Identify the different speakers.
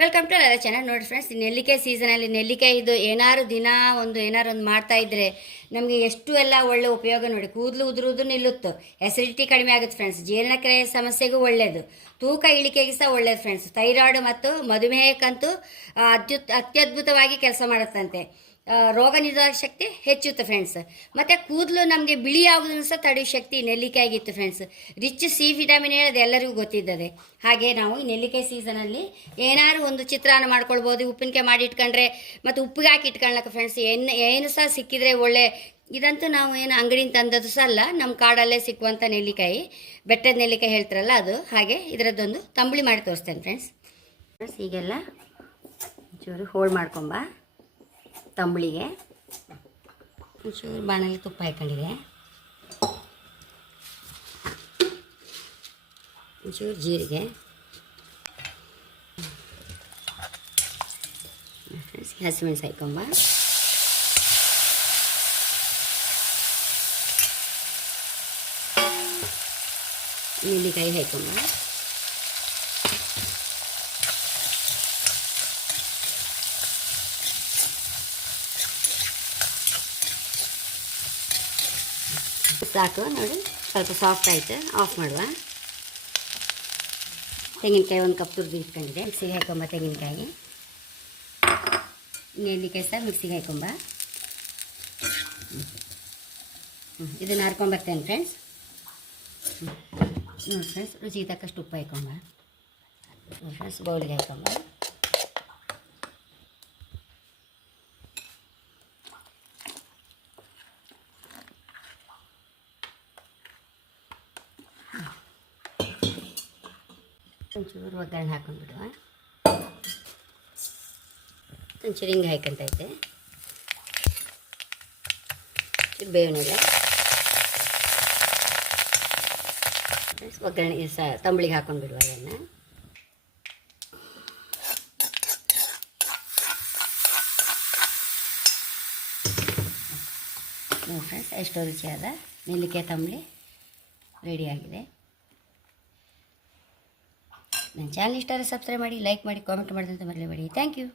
Speaker 1: Welcome to ಎಲ್ಲ ಚೆನ್ನಾಗಿ ನೋಡಿ ಫ್ರೆಂಡ್ಸ್ ನೆಲ್ಲಿಕಾಯಿ ಸೀಸನಲ್ಲಿ ನೆಲ್ಲಿಕಾಯಿ ಇದು ಏನಾರು ದಿನ ಒಂದು ಏನಾರು ಒಂದು ಮಾಡ್ತಾ ಇದ್ರೆ ನಮಗೆ ಎಷ್ಟು ಎಲ್ಲ ಒಳ್ಳೆ ಉಪಯೋಗ ನೋಡಿ. ಕೂದಲು ಉದುರುವುದು ನಿಲ್ಲುತ್ತು. ಎಸಿಡಿಟಿ ಕಡಿಮೆ ಆಗುತ್ತೆ ಫ್ರೆಂಡ್ಸ್ ಜೀರ್ಣಕ್ರಿಯೆ ಸಮಸ್ಯೆಗೂ ಒಳ್ಳೆಯದು ತೂಕ ಇಳಿಕೆಗೆ ಸಹ ಒಳ್ಳೆಯದು ಫ್ರೆಂಡ್ಸ್ ಥೈರಾಯ್ಡ್ ಮತ್ತು ಮಧುಮೇಹಕ್ಕಂತೂ ಅತ್ಯುತ್, ಅತ್ಯದ್ಭುತವಾಗಿ ಕೆಲಸ ಮಾಡುತ್ತಂತೆ. ರೋಗ ನಿರೋಧಕ ಶಕ್ತಿ ಹೆಚ್ಚುತ್ತೆ ಫ್ರೆಂಡ್ಸ್ ಮತ್ತು ಕೂದಲು ನಮಗೆ ಬಿಳಿ ಆಗೋದನ್ನು ಸಹ ತಡೆಯೋ ಶಕ್ತಿ ನೆಲ್ಲಿಕಾಯಿಗಿತ್ತು ಫ್ರೆಂಡ್ಸ್ ರಿಚ್ ಸಿ ವಿಟಮಿನ್ ಹೇಳೋದು ಎಲ್ಲರಿಗೂ ಗೊತ್ತಿದ್ದದೆ ಹಾಗೆ ನಾವು ಈ ನೆಲ್ಲಿಕಾಯಿ ಸೀಸನಲ್ಲಿ ಏನಾದ್ರು ಒಂದು ಚಿತ್ರಾನ್ನ ಮಾಡ್ಕೊಳ್ಬೋದು, ಉಪ್ಪಿನಕಾಯಿ ಮಾಡಿ ಇಟ್ಕೊಂಡ್ರೆ, ಮತ್ತು ಉಪ್ಪಿಗೆ ಹಾಕಿ ಇಟ್ಕೊಳ್ಳೋಕೆ ಫ್ರೆಂಡ್ಸ್ ಏನು ಏನು ಸಹ ಸಿಕ್ಕಿದ್ರೆ ಒಳ್ಳೆ, ಇದಂತೂ ನಾವು ಏನು ಅಂಗಡಿಯಿಂದ ತಂದದ್ದು ಸಹ ಅಲ್ಲ ನಮ್ಮ ಕಾಡಲ್ಲೇ ಸಿಕ್ಕುವಂಥ ನೆಲ್ಲಿಕಾಯಿ, ಬೆಟ್ಟದ ನೆಲ್ಲಿಕಾಯಿ ಹೇಳ್ತಾರಲ್ಲ ಅದು. ಹಾಗೆ ಇದರದ್ದೊಂದು ತಂಬಳಿ ಮಾಡಿ ತೋರಿಸ್ತೇನೆ ಫ್ರೆಂಡ್ಸ್ ಫ್ರೆಂಡ್ಸ್ ಈಗೆಲ್ಲ ಚೂರು ಹೋಳು ಮಾಡ್ಕೊಂಬ. ತಂಬಳಿಗೆ ಒಂಚೂರು ಬಾಣಲಿ ತುಪ್ಪ ಹಾಕೊಂಡಿದೆ ಒಂಚೂರು ಜೀರಿಗೆ. ಫ್ರೆಂಡ್ಸ್ ಹಸಿಮೆಣಸು ಹಾಕೊಂಬ ನೆಲ್ಲಿಕಾಯಿ ಹಾಕೊಂಬ ಸಾಕು, ನೋಡಿ. ಸ್ವಲ್ಪ ಸಾಫ್ಟ್ ಆಯಿತು. ಆಫ್ ಮಾಡುವ. ತೆಂಗಿನಕಾಯಿ ಒಂದು ಕಪ್ ತುರಿದು ಇಟ್ಕೊಂಡಿದೆ ಮಿಕ್ಸಿಗೆ ಹಾಕೊಂಬ ತೆಂಗಿನಕಾಯಿ. ನೆಲ್ಲಿಕಾಯಿ ಸಹ ಮಿಕ್ಸಿಗೆ ಹಾಕೊಂಬ. ಇದನ್ನು ಹರ್ಕೊಂಬರ್ತೇನೆ ಫ್ರೆಂಡ್ಸ್ ನೋಡಿ ಫ್ರೆಂಡ್ಸ್ ರುಚಿಗೆ ತಕ್ಕಷ್ಟು ಉಪ್ಪು ಹಾಕೊಂಬ. ಫ್ರೆಂಡ್ಸ್ ಬೌಲಿಗೆ ಹಾಕೊಂಬ. ಒಂಚೂರು ಒಗ್ಗರಣೆ ಹಾಕೊಂಡ್ಬಿಡುವ. ಒಂಚೂರು ಹಿಂಗೆ ಹಾಕಂತೈತೆ ಚೂರು ಬೇವಿನೆಲೆ ಒಗ್ಗರಣೆ ಸಹ ತಂಬಳಿಗೆ ಹಾಕೊಂಡ್ಬಿಡುವ ಅದನ್ನು ಫ್ರೆಂಡ್ಸ್, ಎಷ್ಟೋ ರುಚಿಯಾದ ನೆಲ್ಲಿಕಾಯಿ ತಂಬಳಿ. ರೆಡಿಯಾಗಿದೆ. ನನ್ನ ಚಾನಲ್ ಇಷ್ಟ ಸಬ್ಸ್ಕ್ರೈಬ್ ಮಾಡಿ ಲೈಕ್ ಮಾಡಿ ಕಾಮೆಂಟ್ ಮಾಡಿದಂತ ಮರಳಿ ಮಾಡಿ ಥ್ಯಾಂಕ್ ಯು